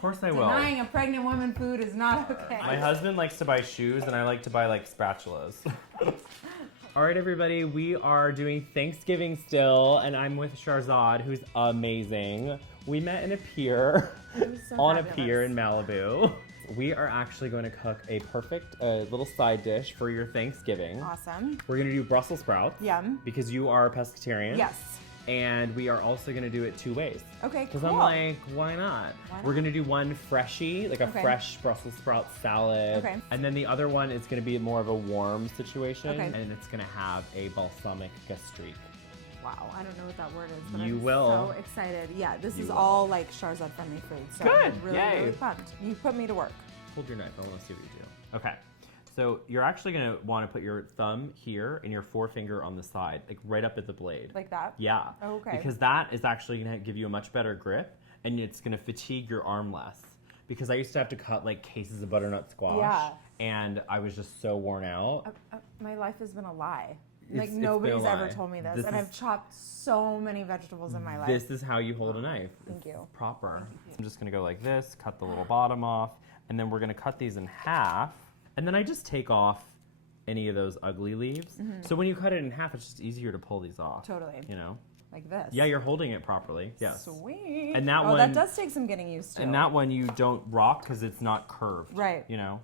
course I will. Denying a pregnant woman food is not okay. My husband likes to buy shoes, and I like to buy like spatulas. All right, everybody, we are doing Thanksgiving still, and I'm with Sharzad, who's amazing. We met in a pier, on a pier in Malibu. We are actually going to cook a perfect little side dish for your Thanksgiving. Awesome. We're going to do Brussels sprouts. Yum. Because you are a pescatarian. Yes. And we are also going to do it 2 ways. Okay, cool. Because I'm like, why not? We're going to do one freshie, like a Okay. fresh Brussels sprout salad. Okay. And then the other one is going to be more of a warm situation. Okay. And it's going to have a balsamic gastrique. Wow, I don't know what that word is, but You I'm will. so excited. Yeah, this You is will. all like Sharzad friendly food. So Good, I'm really, yay. really pumped. You put me to work. Hold your knife. I want to see what you do. Okay. So you're actually going to want to put your thumb here and your forefinger on the side, like right up at the blade. Like that? Yeah. Oh, okay. Because that is actually going to give you a much better grip, and it's going to fatigue your arm less. Because I used to have to cut like cases of butternut squash. Yeah. And I was just so worn out. My life has been a lie. It's Like been a nobody's ever lie. told me this. This And is- I've chopped so many vegetables in my life. This is how you hold a knife. Thank you. It's proper. I'm just going to go like this, cut the little bottom off, and then we're going to cut these in half. And then I just take off any of those ugly leaves. So when you cut it in half, it's just easier to pull these off. Totally. You know? Like this. Yeah, you're holding it properly. Yes. Sweet. And that oh, one- that does take some getting used to. And that one you don't rock because it's not curved. Right. You know?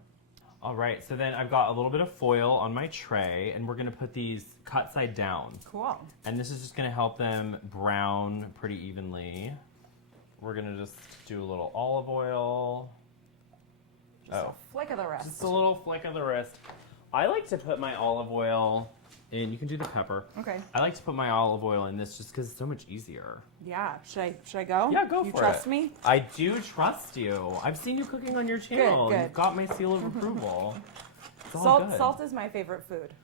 All right, so then I've got a little bit of foil on my tray, and we're gonna put these cut side down. Cool. And this is just gonna help them brown pretty evenly. We're gonna just do a little olive oil. Just a flick of the wrist. Just a little flick of the wrist. I like to put my olive oil in, you can do the pepper. Okay. I like to put my olive oil in this just because it's so much easier. Yeah. Should I go? Yeah, go you for it. You trust me? I do trust you. I've seen you cooking on your channel. Good. You've got my seal of approval. It's all good. Salt is my favorite food.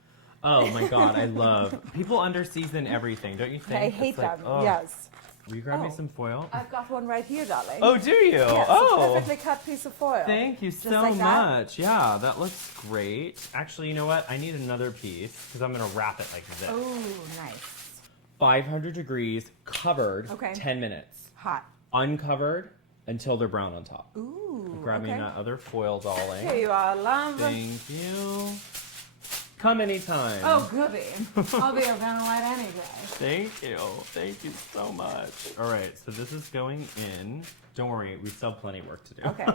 Oh my god, I love people under season everything, don't you think? I hate It's like, them. oh. Yes. Will you grab me Oh. some foil? I've got one right here, darling. Oh, do you? Yes, Oh. a perfectly cut piece of foil. Thank you so like that? much. Yeah, that looks great. Actually, you know what? I need another piece because I'm going to wrap it like this. Oh, nice. 500 degrees, covered, Okay. 10 minutes. Hot. Uncovered until they're brown on top. Ooh. Grab me okay. that other foil, darling. Here you are, love. Thank you. Come anytime. Oh, goody. I'll be a vanillite any day. Thank you. Thank you so much. All right, so this is going in. Don't worry, we still have plenty of work to do. Okay.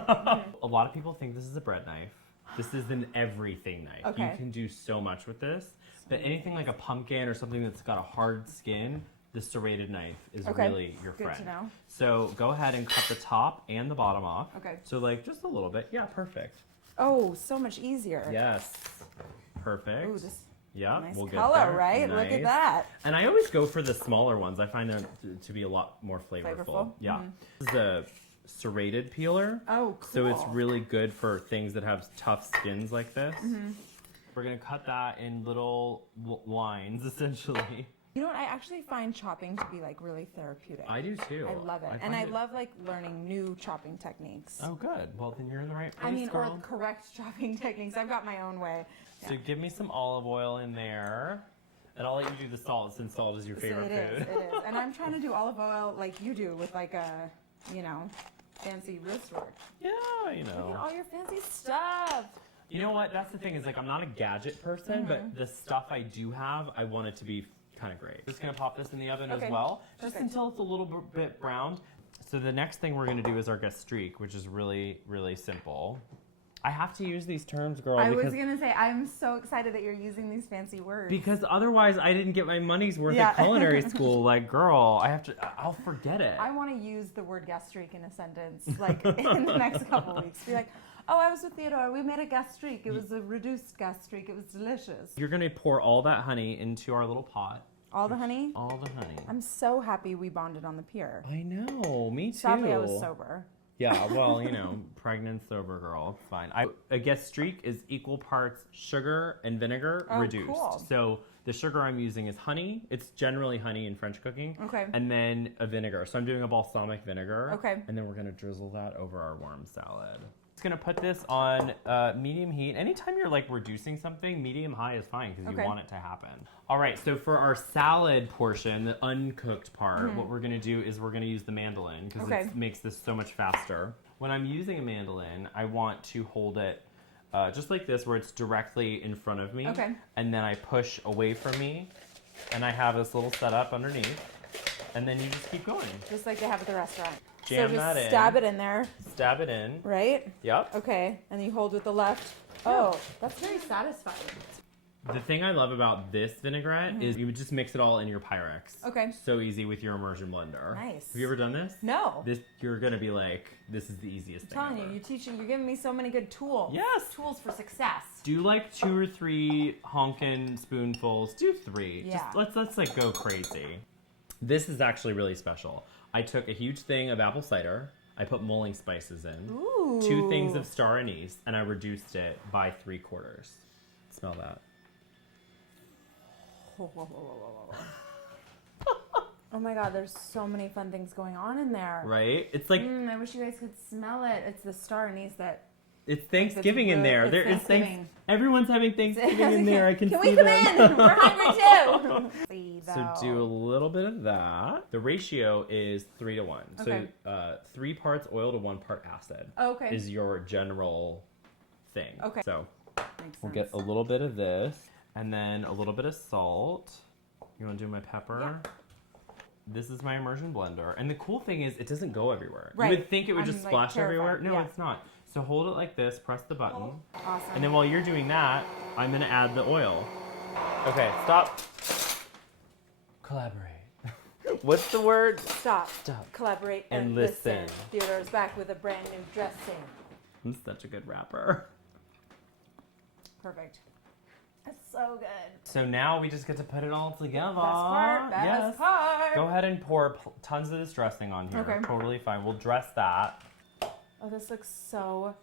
A lot of people think this is a bread knife. This is an everything knife. Okay. You can do so much with this. But anything like a pumpkin or something that's got a hard skin, the serrated knife is Okay. really your Good friend. to know. So go ahead and cut the top and the bottom off. Okay. So like just a little bit. Yeah, perfect. Oh, so much easier. Yes. Perfect. Ooh, this Yeah, nice we'll get color, there. right? Look at Nice. that. And I always go for the smaller ones. I find them to be a lot more flavorful. Flavorful? Yeah. This is a serrated peeler. Oh, cool. So it's really good for things that have tough skins like this. We're going to cut that in little lines, essentially. You know what? I actually find chopping to be like really therapeutic. I do too. I love it. And I love like learning new chopping techniques. Oh, good. Well, then you're in the right place, I mean, or girl. correct chopping techniques. I've got my own way. So give me some olive oil in there. And I'll let you do the salt since salt is your favorite It food. is. And I'm trying to do olive oil like you do with like a, you know, fancy wrist work. Yeah, you Look at know. all your fancy stuff. You know what? That's the thing is like I'm not a gadget person, but the stuff I do have, I want it to be kind of great. Just gonna pop this in the oven as Okay. well, just Perfect. until it's a little bit browned. So the next thing we're gonna do is our gastrique, which is really, really simple. I have to use these terms, girl, I because, was going to say, I'm so excited that you're using these fancy words. because otherwise I didn't get my money's worth Yeah. at culinary school. Like, girl, I'll forget it. I want to use the word gastrique in a sentence, like in the next couple of weeks. Be like, oh, I was with Theodore. We made a gastrique. It was a reduced gastrique. It was delicious. You're gonna pour all that honey into our little pot. All the honey? All the honey. I'm so happy we bonded on the pier. I know, me too. Sadly, I was sober. Yeah, well, you know, pregnant, sober girl, it's fine. A gastrique is equal parts sugar and vinegar Oh, reduced. cool. So the sugar I'm using is honey. It's generally honey in French cooking. Okay. And then a vinegar. So I'm doing a balsamic vinegar. Okay. And then we're gonna drizzle that over our worm salad. Just gonna put this on medium heat. Anytime you're like reducing something, medium high is fine because Okay. you want it to happen. All right, so for our salad portion, the uncooked part, what we're gonna do is we're gonna use the mandolin because Okay. it makes this so much faster. when I'm using a mandolin, I want to hold it just like this, where it's directly in front of me. Okay. And then I push away from me, and I have this little setup underneath, and then you just keep going. Just like they have at the restaurant. Jam so that just in. stab it in there, Stab it in. right? Yep. Okay, and you hold with the left. Oh, that's very satisfying. The thing I love about this vinaigrette is you would just mix it all in your Pyrex. Okay. So easy with your immersion blender. Nice. Have you ever done this? No. This, you're gonna be like, this is the easiest thing I'm telling ever. you're giving me so many good tools. Yes. Tools for success. Do like 2 or 3 honkin' spoonfuls. Do 3. Yeah. Just let's like go crazy. This is actually really special. I took a huge thing of apple cider. I put mulling spices in. Ooh. 2 things of star anise, and I reduced it by 3/4. Smell that. Oh my god, there's so many fun things going on in there. Right? It's like I wish you guys could smell it. It's the star anise that. it's Thanksgiving in there. It's There is Thanksgiving. Everyone's having Thanksgiving in there. I can Can see we come them. in? We're hungry too. So do a little bit of that. The ratio is 3 to 1. Okay. So 3 parts oil to 1 part acid Okay. is your general thing. Okay. So Makes we'll sense. get a little bit of this and then a little bit of salt. You want to do my pepper? Yeah. This is my immersion blender. And the cool thing is it doesn't go everywhere. Right. You would think it would I'm, just like, splash everywhere. terrified. No, Yeah. it's not. So hold it like this, press the button. Awesome. And then while you're doing that, I'm going to add the oil. Okay, stop. Collaborate. What's the word? Stop. Collaborate and listen. listen. Theodore's back with a brand new dressing. I'm such a good rapper. Perfect. That's so good. So now we just get to put it all together. Best part. Best Yes. part. Go ahead and pour tons of this dressing on here. Okay. Totally fine. We'll dress that. Oh, this looks so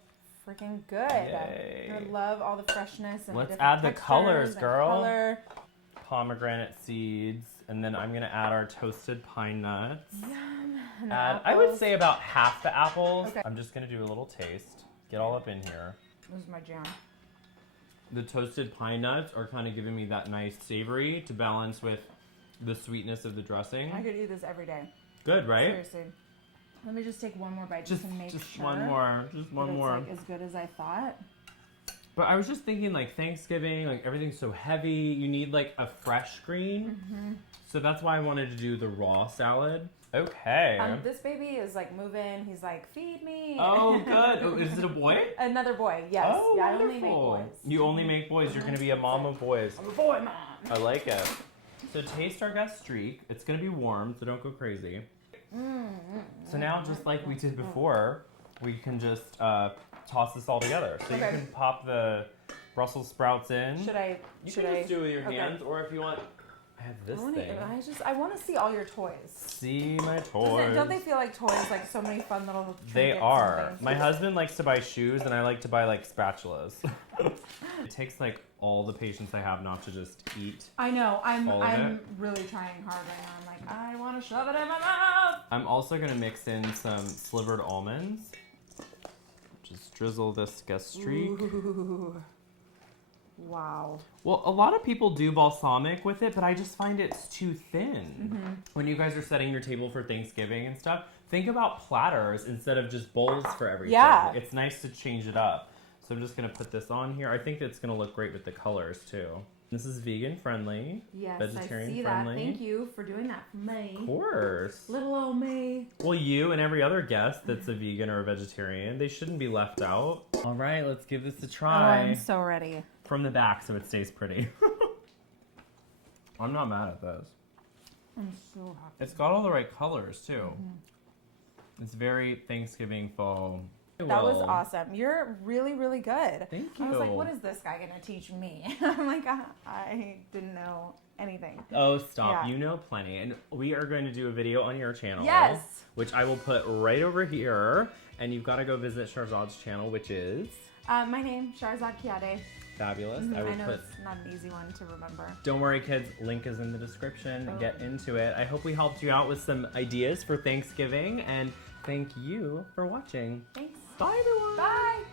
freaking good. Yay. I love all the freshness and Let's different add the textures colors, and girl. Color. Pomegranate seeds. And then I'm going to add our toasted pine nuts. Yum. And Add, I would apples. say about half the apples. Okay. I'm just going to do a little taste. Get all up in here. This is my jam. The toasted pine nuts are kind of giving me that nice savory to balance with the sweetness of the dressing. I could eat this every day. Good, right? Seriously. Let me just take one more bite just to make just sure. one more. Just that one it's, more. like, as good as I thought. But I was just thinking, like, Thanksgiving, like, everything's so heavy. You need, like, a fresh green. Mm-hmm. So that's why I wanted to do the raw salad. Okay. This baby is like moving. He's like, feed me. Oh, good. Oh, is it a boy? Another boy, yes. Oh, yeah, wonderful. I only make boys. You only make boys. You're going to be a mom of boys. I'm a boy mom. I like it. So taste our gastrique. It's going to be warm, so don't go crazy. So now, just like we did before, we can just toss this all together. So Okay. you can pop the Brussels sprouts in. Should I? You should can I? just do it with your Okay. hands, or if you want, I have this thing. I want to see all your toys. See my toys. Don't they feel like toys? Like so many fun little. They trinkets and are. things? My husband likes to buy shoes, and I like to buy like spatulas. It takes like all the patience I have not to just eat. I know. I'm all of it. really trying hard right now. I'm like, I want to shove it in my mouth. I'm also gonna mix in some slivered almonds. Just drizzle this gastrique. Ooh. Wow. Well, a lot of people do balsamic with it, but I just find it's too thin. When you guys are setting your table for Thanksgiving and stuff, think about platters instead of just bowls for everything. Yeah. It's nice to change it up. So I'm just gonna put this on here. I think it's gonna look great with the colors too. This is vegan friendly. Yes, vegetarian I see friendly. that. Thank you for doing that for me. Of course. Little old me. Well, you and every other guest that's a vegan or a vegetarian, they shouldn't be left out. All right, let's give this a Oh, try. I'm so ready. From the back so it stays pretty. I'm not mad at this. I'm so happy. It's got all the right colors too. It's very Thanksgiving fall. That was awesome. You're really, really good. Thank you. I was like, what is this guy going to teach me? I'm like, I didn't know anything. Oh, stop. Yeah. You know plenty. And we are going to do a video on your channel. Yes. Which I will put right over here. And you've got to go visit Sharzad's channel, which is My name, Sharzad Kiade. fabulous. I will know put. it's not an easy one to remember. Don't worry, kids. Link is in the description. Get into it. I hope we helped you out with some ideas for Thanksgiving. And thank you for watching. Thanks. Bye, everyone. Bye.